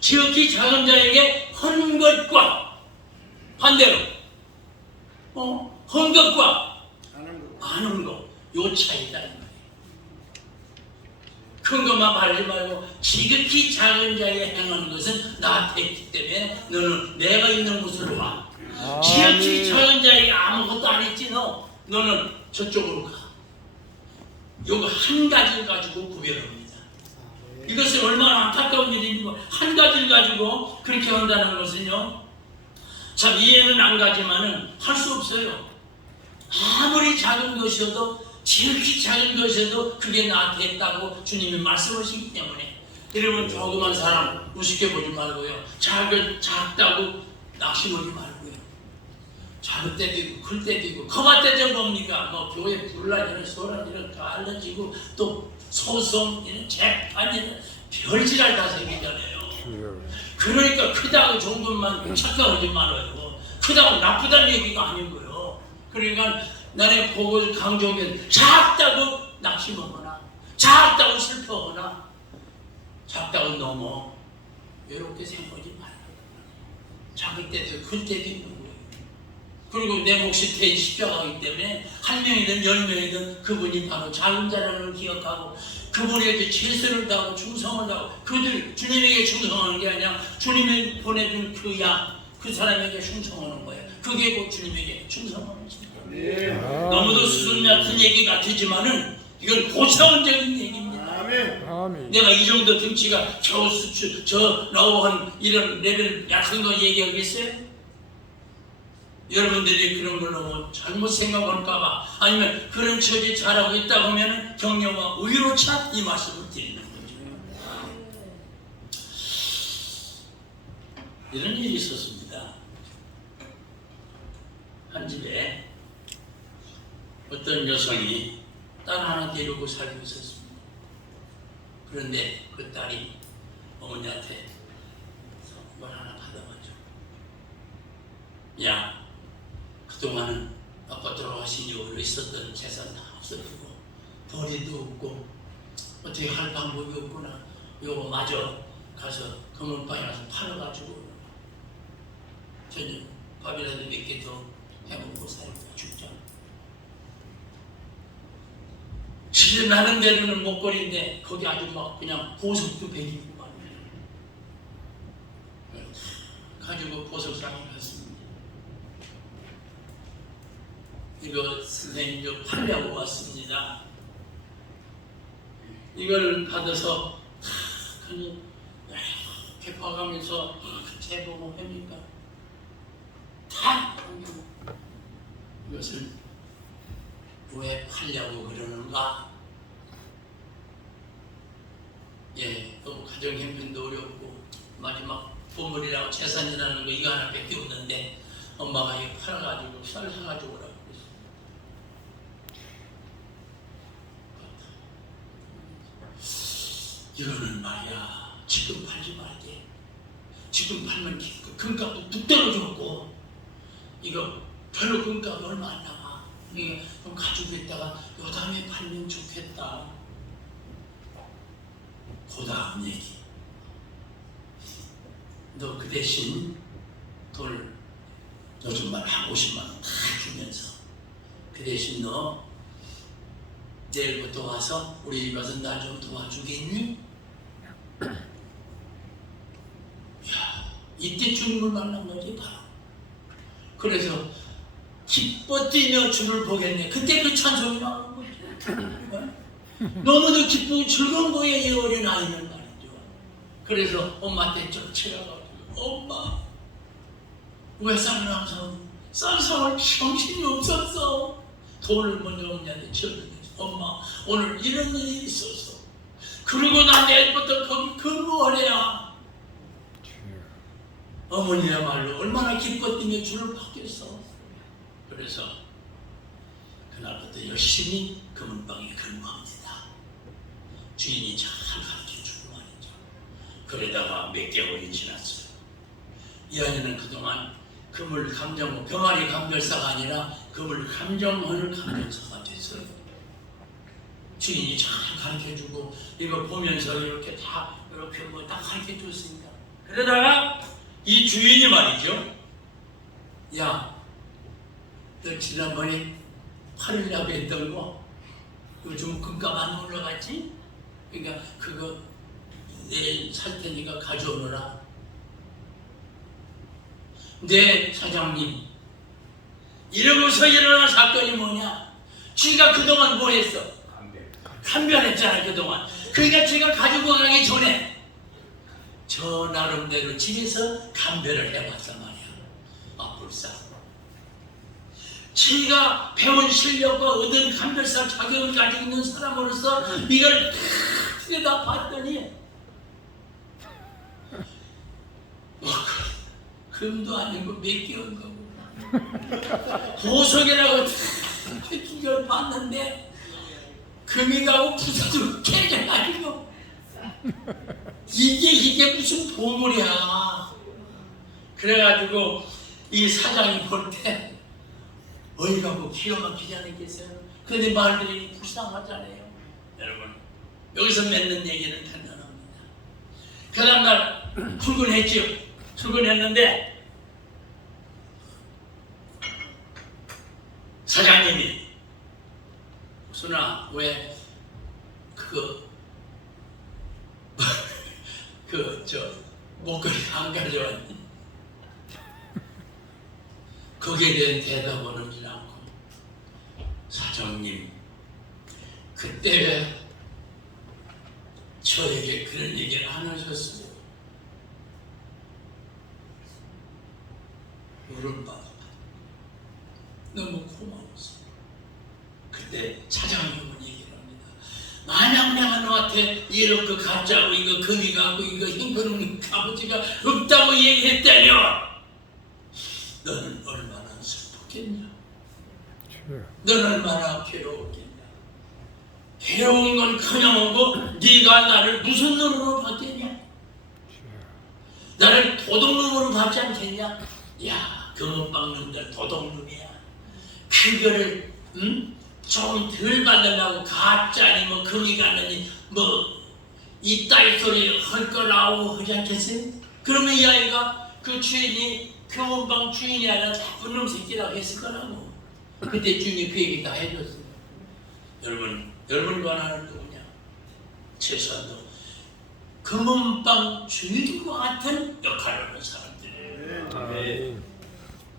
지극히 작은 자에게 헌 것과 반대로 헌 것과 아는 것 요 차이다. 큰 것만 바라지 말고 지극히 작은 자에게 행하는 것은 나한테 있기 때문에 너는 내가 있는 곳으로 와. 지극히 작은 자에게 아무것도 안 했지 너는 저쪽으로 가. 요거 한 가지를 가지고 구별합니다. 이것은 얼마나 안타까운 일인지 한 가지를 가지고 그렇게 한다는 것은요. 참 이해는 안 가지만은 할 수 없어요. 아무리 작은 것이어도 지극히 작은 것에도 그게 나한테 했다고 주님이 말씀하시기 때문에 이러면 조그만 사람 우습게 보지 말고요. 작다고 낙심하지 말고요. 작을 때도 있고 클 때도 있고 커갈 때도 뭡니까? 뭐 교회 분란 이런 소란 이런 다 알려지고 또 소송 이런 재판 이런 별지랄 다 생기잖아요. 그러니까 크다고 좋은 것만 착각하지 말아요. 크다고 나쁘다는 얘기가 아닌 거예요. 그러니까 나는 그걸 강조하면 작다고 낙심하거나 작다고 슬퍼하거나 작다고 넘어 이렇게 생각하지 말아요. 작을 때도 클 때도 있는 거예요. 그리고 내 몫이 대인 십자가이기 때문에 한 명이든 10명이든 그분이 바로 작은 자라는 기억하고 그분에게 최선을 다하고 충성을 다하고 그들 주님에게 충성하는 게 아니라 주님이 보내준 그 양, 그 사람에게 충성하는 거예요. 그게 곧 주님에게 충성하는 거예요. 네. 너무도 수준 같은 얘기 같지만은 이건 고차원적인 얘기입니다. 아멘. 내가 이 정도 등치가 겨우 수출 저 라오한 이런 레벨 약한 거 얘기하겠어요? 여러분들이 그런 걸로 뭐 잘못 생각할까봐 아니면 그런 처지 잘하고 있다 보면 격려와 우유로 차 이 말씀을 드리는 거죠. 이런 일이 있었습니다. 한 집에 어떤 여성이 딸 하나 데리고 살고 있었습니다. 그런데 그 딸이 어머니한테 뭘 하나 받아가죠. 야, 그동안은 아빠 돌아가신 이후로 있었던 재산 다 없어지고 벌이도 없고 어떻게 할 방법이 없구나. 요거 마저 가서 금은방에 가서 팔아가지고 저녁 밥이라도 몇 개 더 해먹고 살고 죽자. 집에 나는 데로는 목걸이인데 거기 아주 막 그냥 보석도 베기고 말이에요. 가지고 보석상에 갔습니다. 이거 선생님 좀 팔려고 왔습니다. 이걸 받아서 그냥 이렇게 봐가면서 재보고 합니까? 다 이것을 왜 팔려고 그러는가? 예, 또 가정 형편도 어렵고 마지막 보물이라고 재산이라는 거 이거 하나밖에 없는데 엄마가 이거 팔아가지고 쌀 사가지고 오라고 그랬어요. 이거는 말이야 지금 팔지 말게. 지금 팔면 그 금값도 뚝 떨어졌고 이거 별로 금값이 얼마 안 나가. 이게 좀 가지고 있다가 요 다음에 팔면 좋겠다. 그 다음 얘기. 너 그 대신 돈을 요즘만 한 50만 원 다 주면서 그 대신 너 내일부터 와서 우리 집 와서 나 좀 도와주겠니? 야, 이때 주님을 만난 거지 바로. 그래서 기뻐 뛰며 주를 보겠네. 그때 그 찬송이 나오는 거죠. 너무도 기쁘고 즐거운 거예요, 이 어린 아이는 말이죠. 그래서 엄마한테 쫓아가가지고 엄마 왜 쌀을 항상 쌀 사올 정신이 없었어. 돈을 먼저 엄마한테 지어주겠어. 엄마 오늘 이런 일이 있어서 그리고 나 내일부터 거기 근무하래야. 어머니야말로 얼마나 기뻐 뛰며 주를 받겠어. 그래서 그날부터 열심히 금은방에 근무합니다. 주인이 잘 가르쳐주고 말이죠. 그러다가 몇 개월이 지났어요. 이 아이는 그동안 금을 감정, 병아리 감별사가 아니라 금을 감정하는 감별사가 됐어요. 주인이 잘 가르쳐주고 이거 보면서 이렇게 다 이렇게 뭐 다 가르쳐줬습니다. 그러다가 이 주인이 말이죠. 야, 너 지난번에 팔으려고 했던 거 요즘 금값 안 올라갔지? 그러니까 그거 내일 살 테니까 가져오너라. 네 사장님, 이러고서 일어난 사건이 뭐냐? 지가 그동안 뭐 했어? 감별했잖아 그동안. 그러니까 지가 가지고 가기 전에 저 나름대로 집에서 감별을 해봤단 말이야. 아, 불쌍. 지가 배운 실력과 얻은 감별사 자격을 가지고 있는 사람으로서 이걸 다 봤더니 금도 아니고 몇 개월 거고 보석이라고 이걸 봤는데 금이 가고 부서지고 깨져가지고 이게 무슨 보물이야. 그래가지고 이 사장이 볼 때 어이가고 기가 막히지 않겠어요? 근데 말들이 불쌍하잖아요. 여러분 여기서 맺는 얘기는 간단합니다. 그 다음날 출근했죠. 출근했는데 사장님이 순아 왜 목걸이 안 가져왔니? 거기에 대한 대답은 하지 않고 사장님 그때 왜 저에게 그런 얘기를 안 하셨어요? 여름밤 너무 고마웠어. 그때 사장님은 얘기를 합니다. 만약 내가 너한테 이렇게 가짜고 이거 금이 가고 이거 흰거는 값어치가 없다고 얘기했다면 너는 얼마나 슬펐겠냐? 너는 얼마나 괴로웠겠냐? 괴로운 건 그냥하고 네가 나를 무슨 눈으로 봤겠냐? 나를 도둑놈으로 봤지 않겠냐? 야, 금은 깎는데 도둑놈이야. 그거를 좀 덜 받으려고 가짜니 뭐 금이 가느니 뭐 이따위 소리 할 거라고 하지 않겠어요? 그러면 이 아이가 그 주인이 교원방 주인이 아니라 나쁜 놈 새끼라고 했을 거라고. 그때 주인이 그 얘기 다 해줬어요. 여러분 관하는 누구냐? 최소한도 금은방 주인과 같은 역할을 하는 사람들이에요.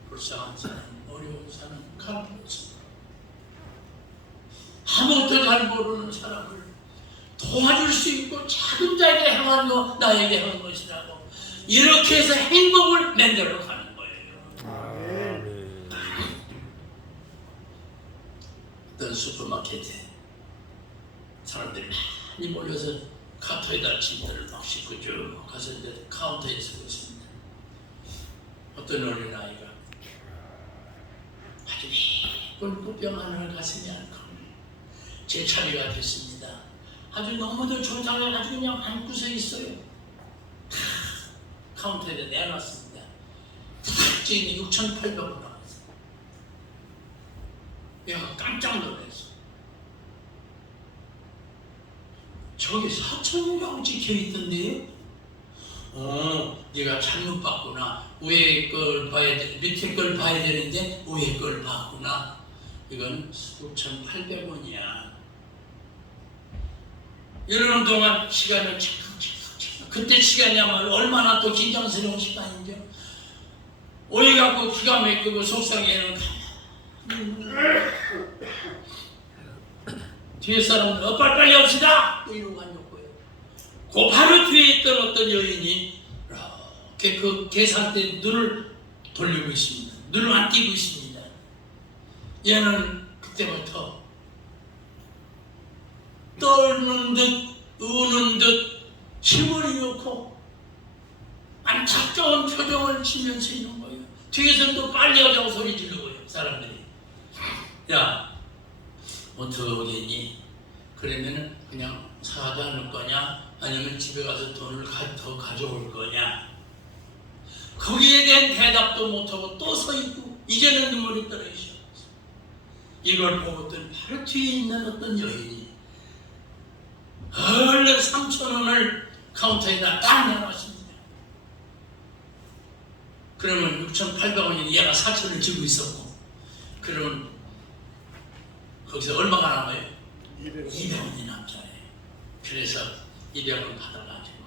불쌍한 사람, 어려운 사람, 가난한 사람, 아무것도 잘 모르는 사람을 도와줄 수 있고 작은 자에게 행한 거 나에게 한 것이라고 이렇게 해서 행복을 만들어 가는 거예요. 어떤 슈퍼마켓에 사람들이 많이 몰려서 카토에다 짐들을 막 싣고 쭉 가서 이제 카운터에 서고 있습니다. 어떤 어린아이가 아주 예쁜 꽃병 하나를 가슴에 안고 제 차례가 됐습니다. 아주 너무도 조장을 아주 그냥 안고서 있어요. 카운터에다 내놨습니다. 주인이 6,800원 나왔어요. 얘가 깜짝 놀랐어. 저기 4,000원이라고 찍혀있던데요? 네가 잘못 봤구나. 위에 걸 봐야 돼. 밑에 걸 봐야 되는데 위에 걸 봤구나. 이건 6,800원이야. 이러는 동안 시간을 찰칵찰칵 그때 시간이 아마 얼마나 또 긴장스러운 시간인죠. 오해 갖고 기가 막히고 속상해는 뒤에 사람은 빨리 합시다! 이러고 앉았고요. 그 바로 뒤에 있던 어떤 여인이 이렇게 그 계산대 눈을 돌리고 있습니다. 눈을 안 띄고 있습니다. 얘는 그때부터 떨는 듯 우는 듯 힘을 잃고 안타까운 표정을 지면서 있는 거예요. 뒤에서는 또 빨리 하자고 소리 지르고요. 사람들이 야 어떻게 오겠니? 그러면은 그냥 사다 놓을 거냐? 아니면 집에 가서 돈을 더 가져올 거냐? 거기에 대한 대답도 못하고 또 서 있고 이제는 눈물이 떨어지기 시작했어요. 이걸 보고던 바로 뒤에 있는 어떤 여인이 얼른 3,000원을 카운터에다 딱 내놨습니다. 그러면 6,800원이 얘가 4,000원을 쥐고 있었고 그러면 거기서 얼마가 남아요? 200원이 남잖아요. 그래서 200원 받아가지고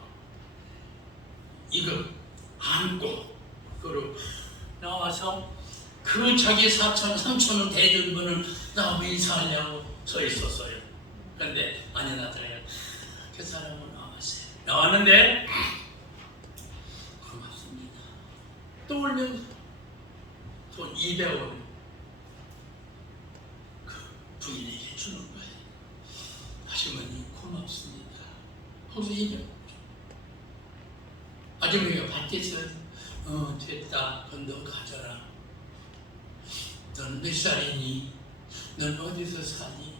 이거 안고 그리고 나와서 그 자기 3,000원 대준분은 나하고 인사하려고 서 있었어요. 그런데 아니 나더래요. 그 사람은 나왔어요. 나왔는데 고맙습니다. 또 올면 돈 200원 그 부인에게 주는 거예요. 아주머니 고맙습니다. 거기서 200원 아주머니가 받겠어요. 됐다. 그건 너 가져라. 넌 몇 살이니? 넌 어디서 사니?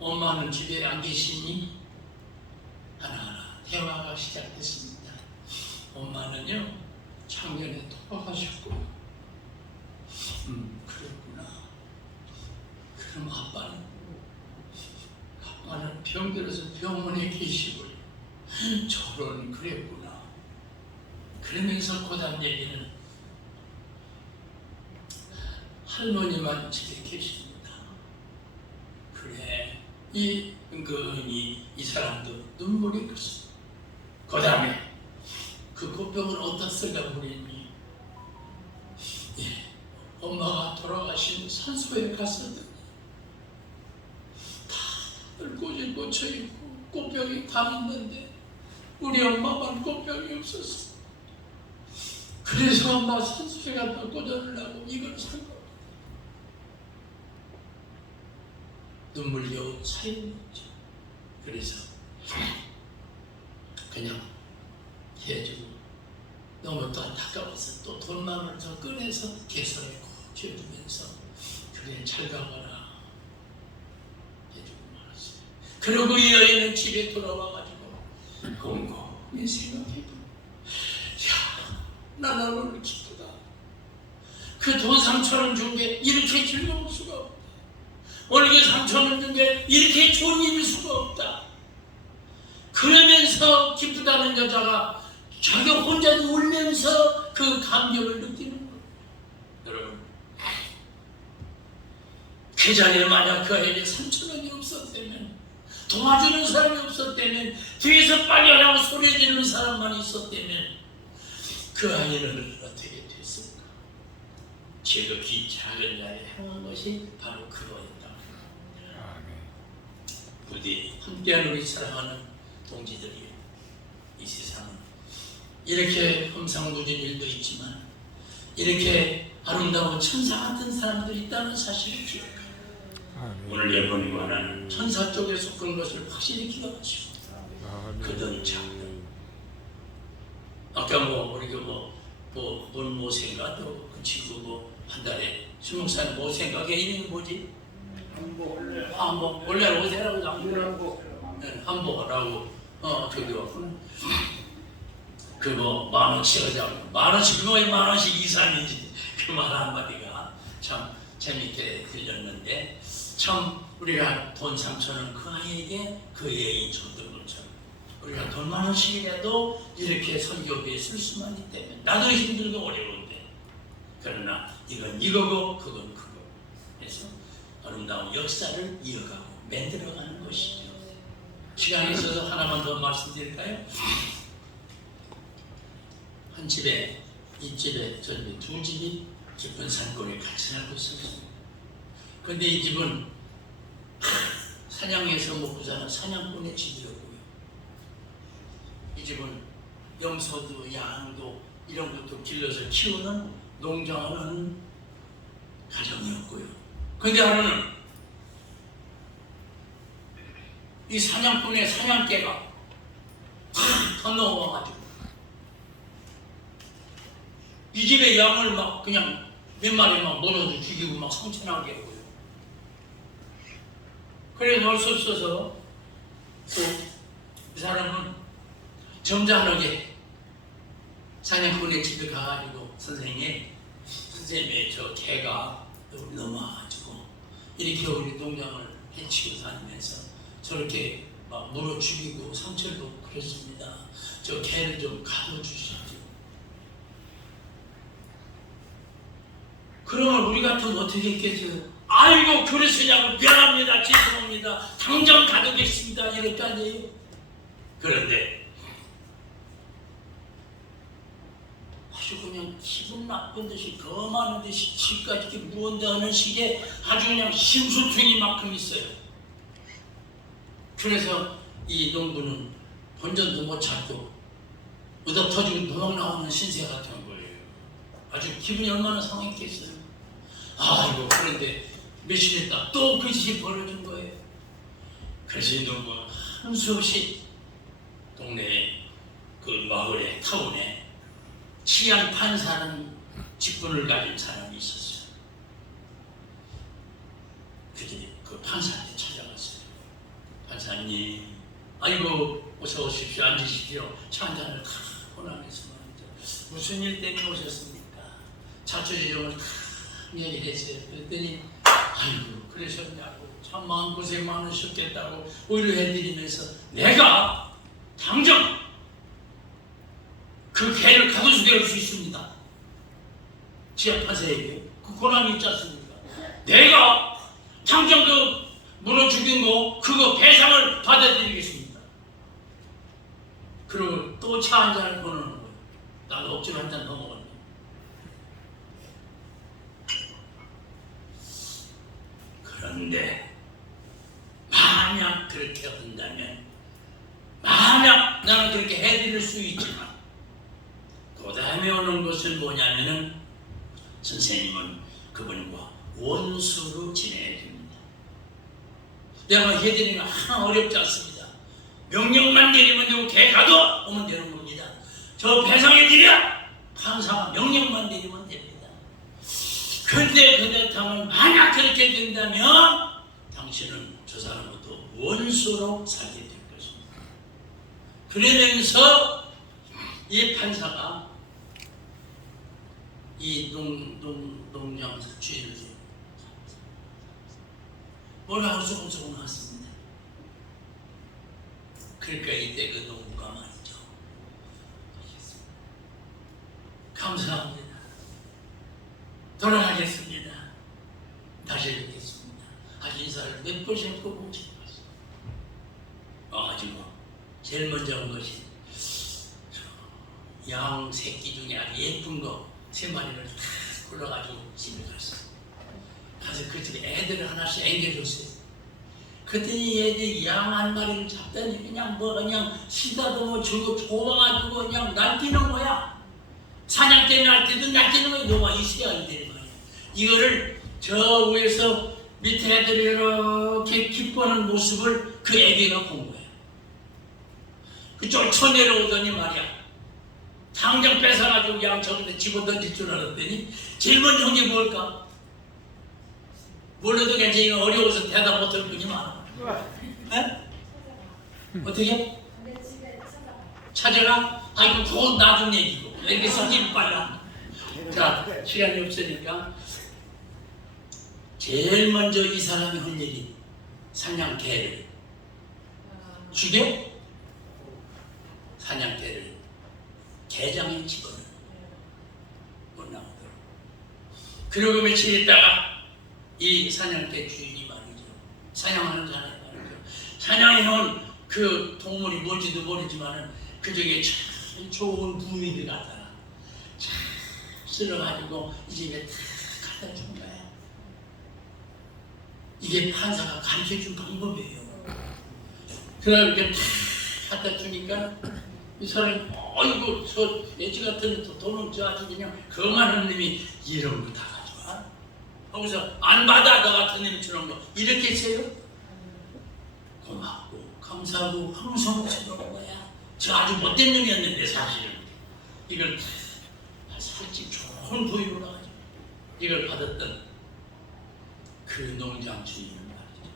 엄마는 집에 안 계시니? 하나하나 대화가 시작됐습니다. 엄마는요, 작년에 돌아가셨고, 그랬구나. 그럼 아빠는 병들어서 병원에 계시고, 저런 그랬구나. 그러면서 고단 얘기는 할머니만 집에 계십니다. 그래, 은근히 이 사람도 눈물이 났어. 그 다음에 그 꽃병은 어떻을까 보랬니? 엄마가 돌아가신 산소에 갔었더니 다들 꽃이 꽂혀있고 꽃병이 다 있는데 우리 엄마만 꽃병이 없었어. 그래서 엄마 산소에 갖다 꽂아놓으려고 이걸 산 거야. 눈물겨우 차이였죠. 그래서 그냥 해주고 너무 또 안타까워서 또 돈만 원을 더 꺼내서 개선에 꼭 쥐어주면서 그래 잘 가거라 해주고 말았어요. 그리고 이 여인은 집에 돌아와가지고 곰곰이 생각해보고 나 너를 기쁘다. 그 돈 3,000원 준 게 이렇게 즐거울 수가 없다. 월급 3,000원 준 게 이렇게 좋은 일일 수가 없다. 그러면서 기쁘다는 여자가 자기 혼자 울면서 그 감격을 느끼는 거예요. 여러분, 그 자리에 만약 그 아이에게 3,000원이 없었다면, 도와주는 사람이 없었다면, 뒤에서 빨리 하라고 소리 지르는 사람만 있었다면 그 아이는 어떻게 됐을까? 지극히 작은 자에 행한 것이 바로 그거였다. 부디 함께하는 우리 사랑하는 동지들이 이 세상은 이렇게 험상궂은 일도 있지만 이렇게 아름다운 천사 같은 사람들이 있다는 사실을 기억하고 오늘 예언이 말하는 천사 쪽에 속한 것을 확실히 기억하시고 그든 작든 아까 우리가 뭔 모생가 또 그 친구 한 달에 수목산 모생가게 이름이 뭐지? 한복 원래 오세라고 한복하라고 저기 왔구나. 그 10,000원씩 하자고 10,000원씩 그거에 10,000원씩 2, 3이지 그 말 한마디가 참 재밌게 들렸는데 참 우리가 돈 3,000원 그 아이에게 그 예의 줬던 것처럼 우리가 돈 10,000원씩이라도 이렇게 설교비에 쓸 수만 있다면 나도 힘들고 어려운데 그러나 이건 이거고 그건 그거 그래서 아름다운 역사를 이어가고 만들어가는 것이죠. 시간이 있어서 하나만 더 말씀드릴까요? 한 집에, 이 집에, 저 집에 두 집이 깊은 산골에 같이 살고 있었습니다. 그런데 이 집은 사냥해서 먹고 사는 사냥꾼의 집이었고요. 이 집은 염소도 양도 이런 것도 길러서 키우는 농장을 하는 가정이었고요. 그런데 하루는 이 사냥꾼의 사냥개가 더 넘어와가지고 이 집의 양을 막 그냥 몇 마리 막 몰아도 죽이고 막 상처나게 하고요. 그래서 할 수 없어서 또 이 사람은 점잖하게 사냥꾼의 집에 가가지고 선생님의 저 개가 넘어와가지고 이렇게 우리 농장을 해치고 다니면서 저렇게 막 물어 죽이고 상처를 받고 그랬습니다. 저 개를 좀 가둬주시죠. 그러면 우리 같으면 어떻게 했겠어요? 아이고 그러시냐고 미안합니다. 죄송합니다. 당장 가두겠습니다. 이럴 거 아니에요? 그런데 아주 그냥 기분 나쁜 듯이 거만한 듯이 집까지 이렇게 무언다는 식의 아주 그냥 심술퉁이 만큼 있어요. 그래서 이 농부는 본전도 못 찾고 얻어터지고 도망 나오는 신세 같은 거예요. 아주 기분이 얼마나 상했겠어요. 아이고 그런데 며칠 있다 또 그 짓이 벌어진 거예요. 그래서 이 농부는 한 수 없이 동네에 그 마을에 타운에 치안 판사는 직분을 가진 사람이 있었어요. 그 판사한테 찾아갔어요. 판사님, 아이고 어서 오십시오. 앉으십시오. 차 한 잔을 다 권하겠습니다. 무슨 일 때문에 오셨습니까? 자초지종을 다 얘기했어요. 그랬더니 아이고 그러셨냐고, 참 마음고생 많으셨겠다고 위로해드리면서 내가 당장 그 개를 가둬주게 할 수 있습니다. 지하판사에게 그 권한이 있지 않습니까? 내가 당장 그 문어 죽인 거 그거 배상을 받아드리겠습니다. 그리고 또 차 한 잔을 권하는 거예요. 나도 억지로 한 잔 더 먹었네. 그런데 만약 그렇게 한다면, 만약 나는 그렇게 해드릴 수 있지만, 그 다음에 오는 것은 뭐냐면은 선생님은 그분과 원수로 지내야 됩니다. 내가 해드리는 거 하나 어렵지 않습니다. 명령만 내리면 되고 개 가둬 오면 되는 겁니다. 저 배상해드려 판사가 명령만 내리면 됩니다. 그런데 그렇다면 만약 그렇게 된다면 당신은 저 사람부터 원수로 살게 될 것입니다. 그러면서 이 판사가 이 농장 주인을 뭐라 할 수가 없어 나왔습니다. 그러니까 이때 그 농부가 말이죠. 감사합니다. 돌아가겠습니다. 다시 뵙겠습니다. 아주 인사를 몇 번씩 꼭 싶었어. 가지고 제일 먼저 온 것이 양 새끼 중에 아주 예쁜 거 3마리를 다 골라가지고 집에 갔어. 가서 그 집에 애들을 하나씩 앵겨줬어요. 그랬더니 애들이 양 1마리를 잡더니 그냥 시다도 주고 좋아가지고 그냥 날뛰는 거야. 사냥 때 날뛰든 날뛰는 거야. 너가 있어야 되는 거야. 이거를 저 위에서 밑에 애들이 이렇게 기뻐하는 모습을 그 애기가 본 거야. 그쪽 쳐내려오더니 말이야. 당장 뺏어가지고 양 저기다 집어던질 줄 알았더니 제일 먼저 한 게 뭘까? 몰라도 괜찮지. 어려워서 대답 못할 뿐이 많아. 어떻게? 찾아가? 아이고 그건 나중 얘기고 이렇게 성질 빨라. 자, 시간이 없으니까 제일 먼저 이 사람이 한 일이 사냥개를 죽여 사냥개를 개장에 집어넣어 못 나오도록. 그리고 며칠 있다가 이 사냥개 주인이 말이죠. 사냥하는 사람이 말이죠. 사냥해온 그 동물이 뭔지도 모르지만은 그 중에 참 좋은 부위들 갖다가 참 쓸어가지고 이 집에 다 갖다 준 거야. 이게 판사가 가르쳐준 방법이에요. 그러다 이렇게 다 갖다 주니까 이 사람이 어이구 저 애지 같은 돈은 저 아주 그냥 거만한 놈이 이런 거 다 가져와? 거기서 안 받아 너 같은 놈처럼 뭐 이렇게 했어요? 고맙고 감사하고 황송스러운 거야. 저 아주 못된 놈이었는데 사실은 이걸 다 살집 좋은 부위로 나가지고 이걸 받았던 그 농장 주인은 말이죠.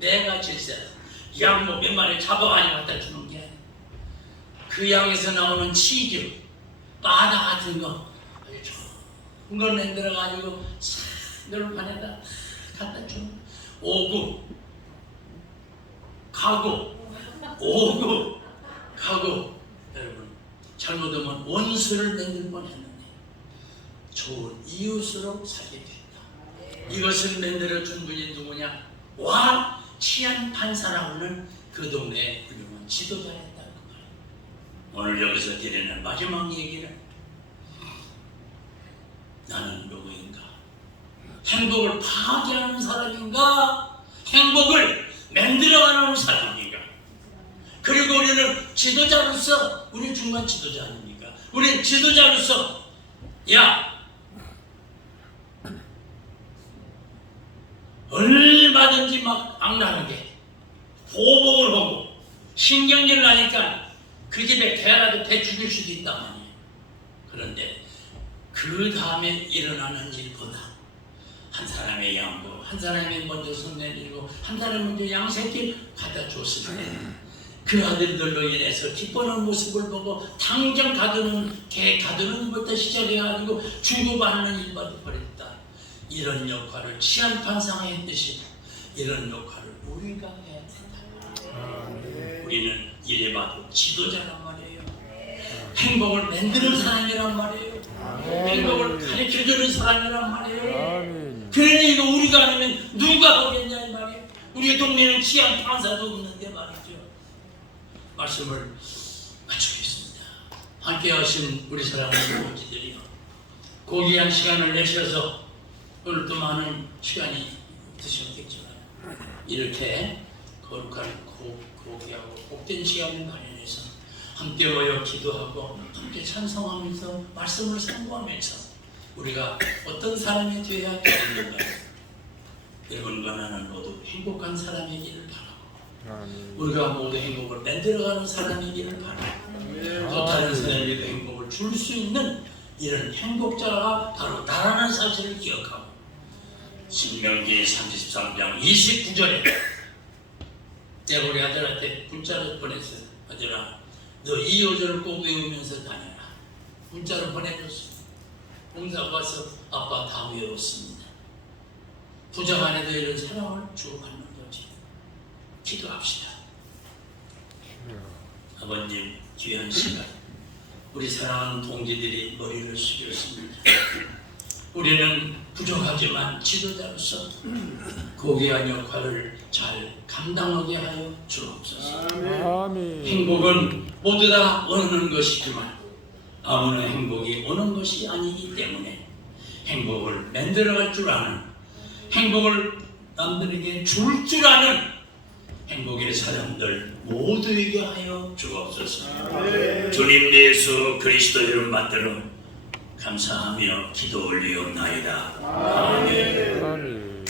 내가 질세 양 뭐 몇 마리 잡아가지고 갖다 주는 게 그 양에서 나오는 치즈, 바다 같은 거 아주 좋은 걸 만들어가지고 싹 널판에다 갖다 주는 오구, 가구 여러분 잘못하면 원수를 만들 뻔했는데 좋은 이웃으로 살게 됐다. 이것을 만들어준 분이 누구냐? 와 치안 판사라고는 그 동네의 훌륭한 지도자였다는 거예요. 오늘 여기서 드리는 마지막 얘기는 나는 누구인가? 행복을 파괴하는 사람인가? 행복을 만들어가는 사람인가? 그리고 우리는 지도자로서 우리 중간 지도자 아닙니까? 우리 지도자로서 야 얼마든지 막 악랄하게 보복을 하고 신경질 나니까 그 집에 개라도 배 죽일 수도 있단 말이에요. 그런데 그 다음에 일어나는 일보다 한 사람의 양보, 한 사람이 먼저 손 내밀고 한 사람이 먼저 양새끼 갖다 줬을 때 그 아들들로 인해서 기뻐하는 모습을 보고 당장 개 가두는 것부터 시작해가지고 주고받는 일까지 벌였다. 이런 역할을 치안판사가 했듯이 이런 역할을 우리가 해야 된다. 우리는 이래봐도 지도자란 말이에요. 행복을 만드는 사람이란 말이에요. 행복을 가르쳐주는 사람이란 말이에요. 그러니 이거 우리가 아니면 누가 하겠냐 이 말이에요. 우리 동네는 치안판사도 없는데 말이죠. 말씀을 마치겠습니다. 함께 하신 우리 사랑하는 모지들이요, 고귀한 시간을 내셔서 오늘도 많은 시간이 드셨겠지만 이렇게 거룩한 고귀하고 복된 시간을 마련해서 함께 모여 기도하고 함께 찬송하면서 말씀을 상고하면서 우리가 어떤 사람이 되어야 되는가, 여러분과 나는 모두 행복한 사람이기를 바랍니다. 우리가 모두 행복을 만들어가는 사람이기를 바라고 또 다른 사람에게 행복을 줄 수 있는 이런 행복자가 바로 나라는 사실을 기억하고 신명기 33장 29절에 내가 우리 아들한테 문자를 보냈어요. 아들아, 너 이 요절을 꼭 외우면서 다녀라. 문자를 보내줬어요. 봉사가 와서 아빠 다 외웠습니다. 부장 안에도 이런 사랑을 주고 받는 거지. 기도합시다. 아버님, 귀한 시간 우리 사랑하는 동지들이 머리를 숙였습니다. 우리는 부족하지만 지도자로서 고귀한 역할을 잘 감당하게 하여 주옵소서. 행복은 모두 다 원하는 것이지만 아무나 행복이 오는 것이 아니기 때문에 행복을 만들어갈 줄 아는, 행복을 남들에게 줄 줄 아는 행복의 사람들 모두에게 하여 주옵소서. 주님 예수 그리스도 이름 받들어 감사하며 기도 올리옵나이다. 아멘.